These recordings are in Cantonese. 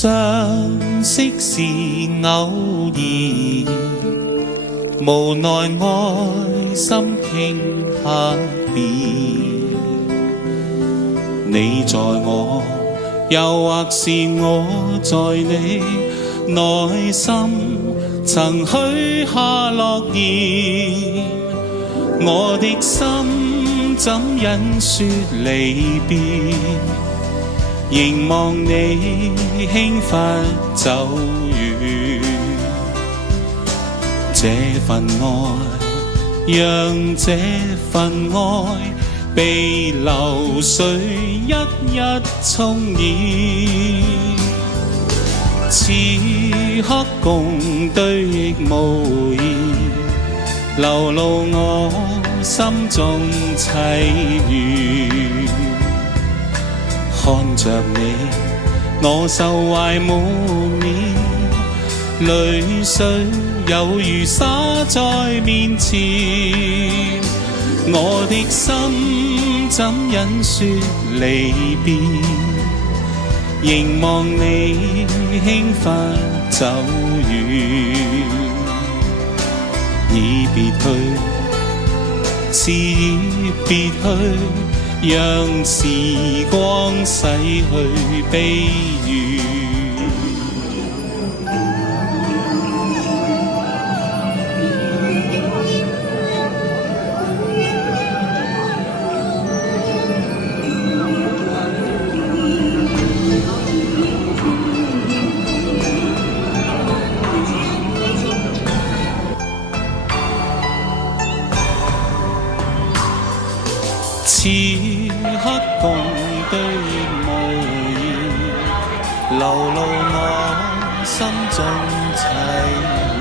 相識是偶然，無奈愛心傾刻變。你在我，又或是我在你內心，曾許下諾言。我的心怎忍說離別，凝望你輕忽走遠。這份愛，讓這份愛被流水一一沖染。此刻共對亦無言，流露我心中凄怨。看着你，我受懷滿面，淚水有如灑在面前。我的心怎忍說離別，凝望你輕忽走遠。已別去，是已別去，讓時光洗去悲怨。此刻共對無言，流露我心中凄怨。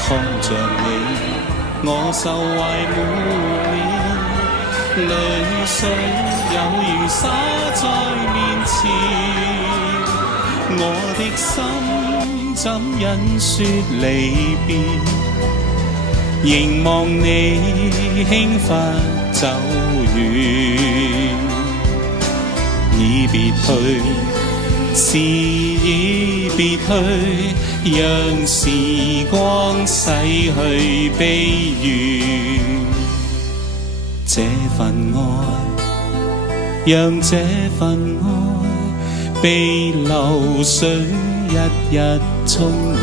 看着你，我受懷滿面，淚水有如灑在面前。我的心怎忍說離別，凝望你輕忽走遠。已別去，是已別去，讓時光洗去悲怨。這份愛，讓這份愛被流水一一沖染。